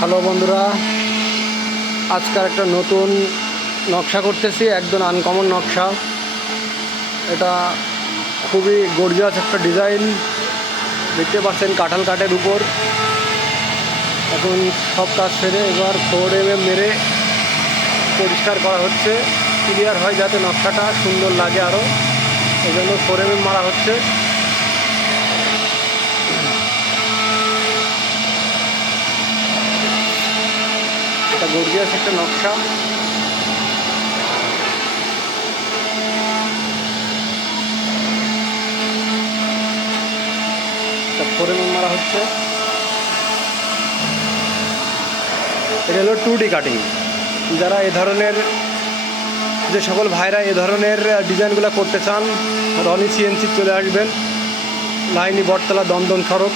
Hello বন্ধুরা, আজকাল একটা নতুন নকশা করতেছি, একদম আনকমন নকশা। এটা খুবই গর্জিয়াস একটা ডিজাইন, দেখতে পাচ্ছেন কাঁঠাল কাঠের উপর। এখন সব কাজ সেরে এবার 4mm মেরে পরিষ্কার করা হচ্ছে, ক্লিয়ার হয় যাতে নকশাটা সুন্দর লাগে আরও, এই জন্য 4mm মারা হচ্ছে। এটা গর্জিয়াস একটা নকশা। এটা 4mm মারা হচ্ছে। এটা হলো 2D কাটিং। যারা এ ধরনের, যে সকল ভাইরা এ ধরনের ডিজাইনগুলো করতে চান, রনি সিএনসি চলে আসবেন, লাইনি বটতলা দমদম সড়ক।